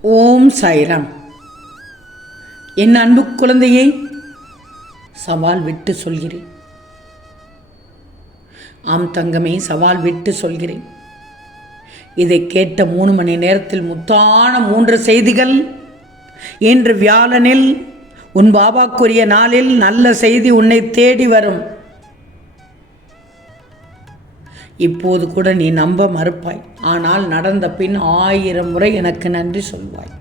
ஓம் சாய்ராம். என் அன்பு குழந்தையை சவால் விட்டு சொல்கிறேன். ஆம் தங்கமே சவால் விட்டு சொல்கிறேன். இதை கேட்ட மூணு மணி நேரத்தில் முத்தான மூன்று செய்திகள். இன்று வியாழனில் உன் பாபாக்குரிய நாளில் நல்ல செய்தி உன்னை தேடி வரும். இப்போது கூட நீ நம்ப மறுப்பாய். ஆனால் நடந்த பின் ஆயிரம் முறை எனக்கு நன்றி சொல்வாய்.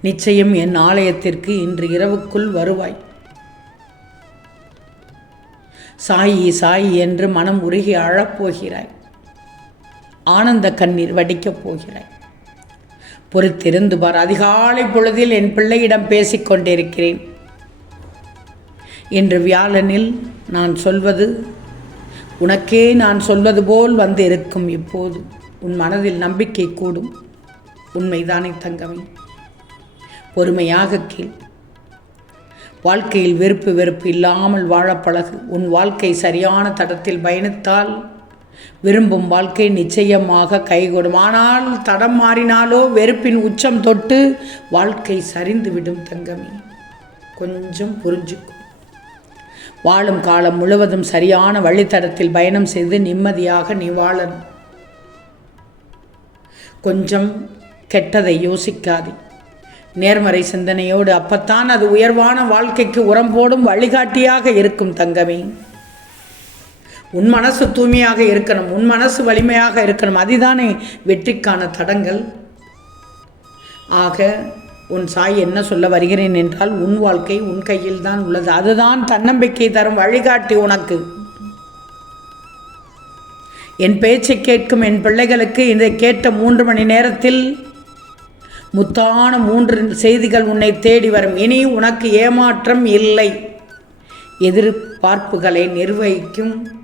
நிச்சயம் என் ஆலயத்திற்கு இன்று இரவுக்குள் வருவாய். சாயி சாயி என்று மனம் உருகி அழப்போகிறாய். ஆனந்த கண்ணீர் வடிக்கப் போகிறாய். பொறுத்திருந்து பார் அதிகாலை பொழுதில் என் பிள்ளையிடம் பேசிக்கொண்டிருக்கிறேன் என்று இன்று வியாழனில் நான் சொல்வது உனக்கே நான் சொல்வது போல் வந்து இருக்கும் இப்போது. உன் மனதில் நம்பிக்கை கூடும். உண்மைதானே தங்கமே. பொறுமையாக கீழ் வாழ்க்கையில் வெறுப்பு வெறுப்பு இல்லாமல் வாழப்பழகு உன் வாழ்க்கை சரியான தடத்தில் பயணித்தால் விரும்பும் வாழ்க்கை நிச்சயமாக கைகூடும். ஆனால் தடம் மாறினாலோ வெறுப்பின் உச்சம் தொட்டு வாழ்க்கை சரிந்துவிடும் தங்கமே. கொஞ்சம் புரிஞ்சுக்கும் வாழும் காலம் முழுவதும் சரியான வழித்தடத்தில் பயணம் செய்து நிம்மதியாக நீ வாழணும் கொஞ்சம் கெட்டதை யோசிக்காது. நேர்மறை சிந்தனையோடு அப்பத்தான் அது உயர்வான வாழ்க்கைக்கு உரம் போடும் வழிகாட்டியாக இருக்கும் தங்கமே. உன் மனசு தூய்மையாக இருக்கணும் உன் மனசு வலிமையாக இருக்கணும். அதுதானே வெற்றிக்கான தடங்கள். ஆக உன் சாய் என்ன சொல்ல வருகிறேன் என்றால் உன் வாழ்க்கை உன் கையில் தான் உள்ளது. அதுதான் தன்னம்பிக்கை தரும் வழிகாட்டி உனக்கு. என் பேச்சை கேட்கும் என் பிள்ளைகளுக்கு இதை கேட்ட மூன்று மணி நேரத்தில் முத்தான மூன்று செய்திகள் உன்னை தேடி வரும். இனி உனக்கு ஏமாற்றம் இல்லை. எதிர்பார்ப்புகளை நிர்வகிக்கும்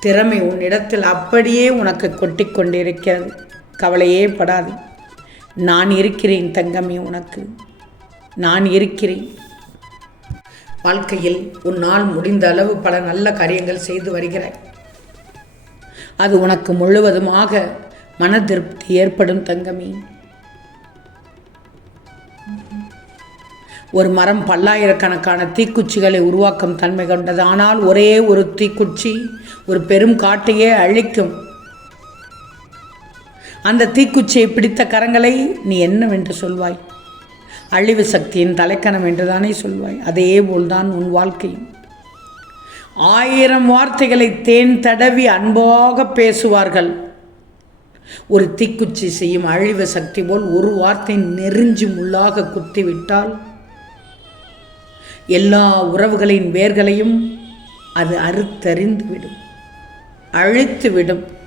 திறமை உன்னிடத்தில் அப்படியே உனக்கு கொட்டி கொண்டிருக்கிறது கவலையே படாது. நான் இருக்கிறேன் தங்கமே உனக்கு. நான் இருக்கிறேன். வாழ்க்கையில் உன்னால் முடிந்த அளவு பல நல்ல காரியங்கள் செய்து வருகிறாய். அது உனக்கு முழுவதுமாக மன திருப்தி ஏற்படும் தங்கமே. ஒரு மரம் பல்லாயிரக்கணக்கான தீக்குச்சிகளை உருவாக்கும் தன்மை கொண்டது. ஆனால் ஒரே ஒரு தீக்குச்சி ஒரு பெரும் காட்டையே அழிக்கும். அந்த தீக்குச்சியை பிடித்த கரங்களை நீ என்னவென்று சொல்வாய்? அழிவு சக்தியின் தலைக்கணம் என்றுதானே சொல்வாய்? அதே போல்தான் உன் வாழ்க்கையும். ஆயிரம் வார்த்தைகளை தேன் தடவி அன்பாக பேசுவார்கள். ஒரு தீக்குச்சி செய்யும் அழிவு சக்தி போல் ஒரு வார்த்தை நெறிஞ்சு முள்ளாக குத்திவிட்டால் எல்லா உறவுகளின் வேர்களையும் அது அறுத்தறிந்துவிடும் அழித்துவிடும். அழித்து விடும்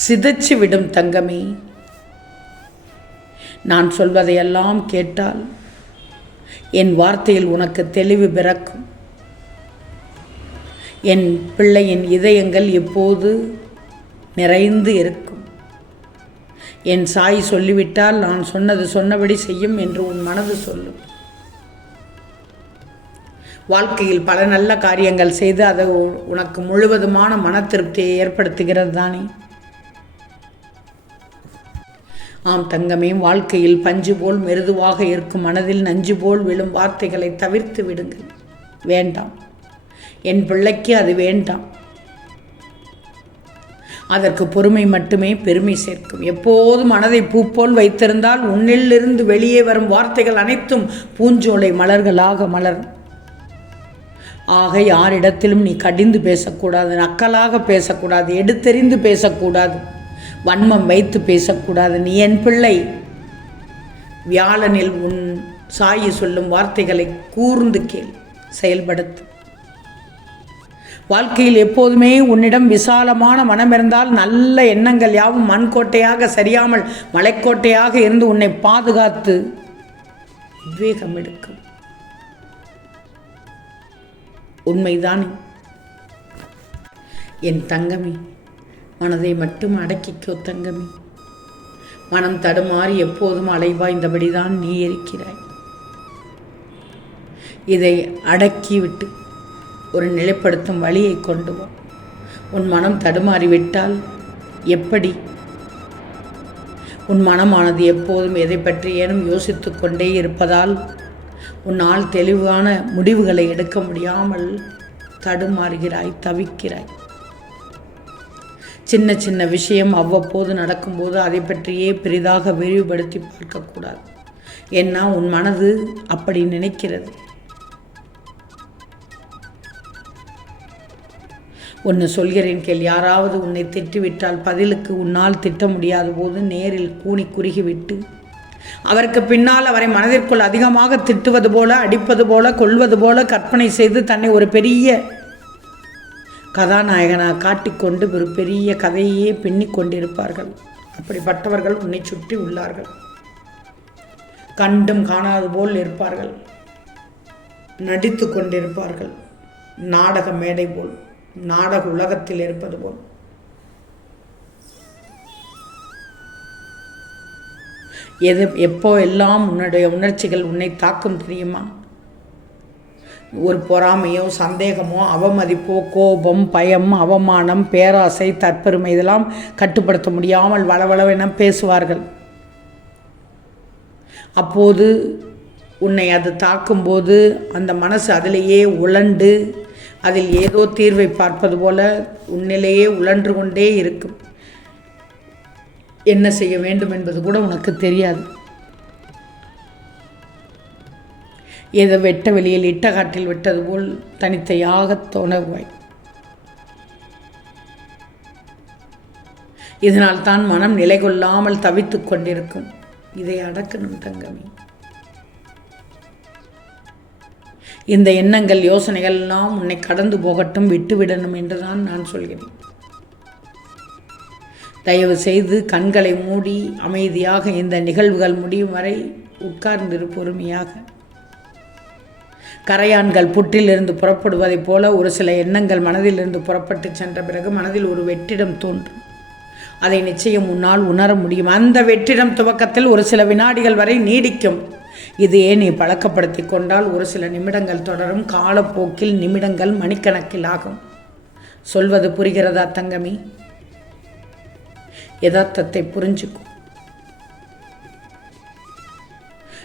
சிதைச்சு விடும் தங்கமே. நான் சொல்வதையெல்லாம் கேட்டால் என் வார்த்தையில் உனக்கு தெளிவு பிறக்கும். என் பிள்ளையின் இதயங்கள் எப்போது நிறைந்து இருக்கும். என் சாய் சொல்லிவிட்டால் நான் சொன்னது சொன்னபடி செய்யும் என்று உன் மனது சொல்லும். வாழ்க்கையில் பல நல்ல காரியங்கள் செய்து அதை உனக்கு முழுவதுமான மன திருப்தியை ஏற்படுத்துகிறது தானே. ஆம் தங்கமே வாழ்க்கையில் பஞ்சு போல் மெருதுவாக இருக்கும் மனதில் நஞ்சு போல் விழும் வார்த்தைகளை தவிர்த்து விடுங்கள். வேண்டாம். என் பிள்ளைக்கு அது வேண்டாம். அதற்கு பொறுமை மட்டுமே பெருமை சேர்க்கும். எப்போதும் மனதை பூப்போல் வைத்திருந்தால் உன்னிலிருந்து வெளியே வரும் வார்த்தைகள் அனைத்தும் பூஞ்சோலை மலர்களாக மலரும். ஆக யாரிடத்திலும் நீ கடிந்து பேசக்கூடாது நக்கலாக பேசக்கூடாது எடுத்தெறிந்து பேசக்கூடாது. வன்மம் வைத்து பேசக்கூடாது. நீ என் பிள்ளை. வியாழனில் உன் சாயி சொல்லும் வார்த்தைகளை கூர்ந்து கேள். செயல்படுத்து. வாழ்க்கையில் எப்போதுமே உன்னிடம் விசாலமான மனம் இருந்தால் நல்ல எண்ணங்கள் யாவும் மண்கோட்டையாக சரியாமல் மலைக்கோட்டையாக இருந்து உன்னை பாதுகாத்து உத்வேகம் எடுக்கும். உண்மைதானே? என் தங்கமே மனதை மட்டும் அடக்கிக்கோ தங்கமே. மனம் தடுமாறி எப்போதும் அலைவாய்ந்தபடிதான் நீ இருக்கிறாய். இதை அடக்கிவிட்டு ஒரு நிலைப்படுத்தும் வழியை கொண்டு வா. உன் மனம் தடுமாறிவிட்டால் எப்படி? உன் மனமானது எப்போதும் எதை பற்றியேனும் யோசித்து கொண்டே இருப்பதால் உன்னால் தெளிவான முடிவுகளை எடுக்க முடியாமல் தடுமாறுகிறாய் தவிக்கிறாய். சின்ன சின்ன விஷயம் அவ்வப்போது நடக்கும்போது அதை பற்றியே பெரிதாக விரிவுபடுத்தி பார்க்கக்கூடாது. ஏன்னா உன் மனது அப்படி நினைக்கிறது. ஒன்று சொல்கிறேன் கேள். யாராவது உன்னை திட்டிவிட்டால் பதிலுக்கு உன்னால் திட்ட முடியாத போது நேரில் கூனி குறுகிவிட்டு அவருக்கு பின்னால் அவரை மனதிற்குள் அதிகமாக திட்டுவது போல அடிப்பது போல கொள்வது போல கற்பனை செய்து தன்னை ஒரு பெரிய கதாநாயகனாக காட்டிக்கொண்டு ஒரு பெரிய கதையே பின்னி கொண்டிருப்பார்கள். அப்படிப்பட்டவர்கள் உன்னை சுற்றி உள்ளார்கள். கண்டும் காணாது போல் இருப்பார்கள். நடித்து கொண்டிருப்பார்கள். நாடக மேடை போல் நாடக உலகத்தில் இருப்பது போல். எது எப்போ எல்லாம் உன்னுடைய உணர்ச்சிகள் உன்னை தாக்கும் தெரியுமா? ஒரு பொறாமையோ சந்தேகமோ அவமதிப்போ கோபம் பயம் அவமானம் பேராசை தற்பெருமை இதெல்லாம் கட்டுப்படுத்த முடியாமல் வளவளவென பேசுவார்கள். அப்போது உன்னை அது தாக்கும்போது அந்த மனசு அதிலேயே உழண்டு அதில் ஏதோ தீர்வை பார்ப்பது போல உன்னிலேயே உழன்று கொண்டே இருக்கும். என்ன செய்ய வேண்டும் என்பது கூட உனக்கு தெரியாது. எதை வெட்ட வெளியில் இட்ட காட்டில் விட்டது போல் தனித்தையாக தோணவாய் இதனால் தான் மனம் நிலை கொள்ளாமல் தவித்துக் கொண்டிருக்கும். இதை அடக்கணும் தங்கமே. இந்த எண்ணங்கள் யோசனைகள் எல்லாம் உன்னை கடந்து போகட்டும் விட்டுவிடணும் என்றுதான் நான் சொல்கிறேன். தயவு செய்து கண்களை மூடி அமைதியாக இந்த நிகழ்வுகள் முடியும் வரை உட்கார்ந்திரு பொறுமையாக. கரையான்கள் புற்றிலிருந்து புறப்படுவதைப் போல ஒரு சில எண்ணங்கள் மனதிலிருந்து புறப்பட்டு சென்ற பிறகு மனதில் ஒரு வெற்றிடம் தோன்றும். அதை நிச்சயம் உன்னால் உணர முடியும். அந்த வெற்றிடம் துவக்கத்தில் ஒரு சில வினாடிகள் வரை நீடிக்கும். இதையே நீ பழக்கப்படுத்தி கொண்டால் ஒரு சில நிமிடங்கள் தொடரும். காலப்போக்கில் நிமிடங்கள் மணிக்கணக்கில் ஆகும். சொல்வது புரிகிறதா தங்கமி? யதார்த்தத்தை புரிஞ்சுக்கும்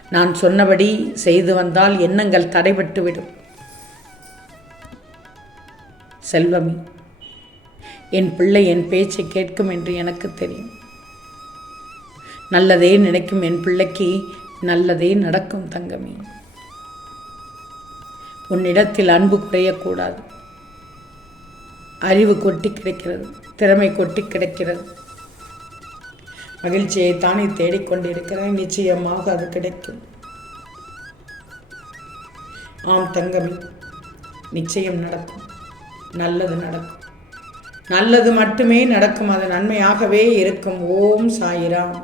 நான் சொன்னபடி செய்து வந்தால் எண்ணங்கள் தடைபட்டுவிடும். செல்வமி என் பிள்ளை என் பேச்சை கேட்கும் என்று எனக்கு தெரியும். நல்லதே நினைக்கும் என் பிள்ளைக்கு நல்லதே நடக்கும் தங்கமே. உன்னிடத்தில் அன்பு குறையக்கூடாது. அறிவு கொட்டி கிடைக்கிறது திறமை கொட்டி கிடைக்கிறது. மகிழ்ச்சியை தானே தேடிக்கொண்டிருக்கிறேன் நிச்சயமாக அது கிடைக்கும். ஆம் தங்கமி நிச்சயம் நடக்கும். நல்லது நடக்கும். நல்லது மட்டுமே நடக்கும். அது நன்மையாகவே இருக்கும். ஓம் சாயிராம்.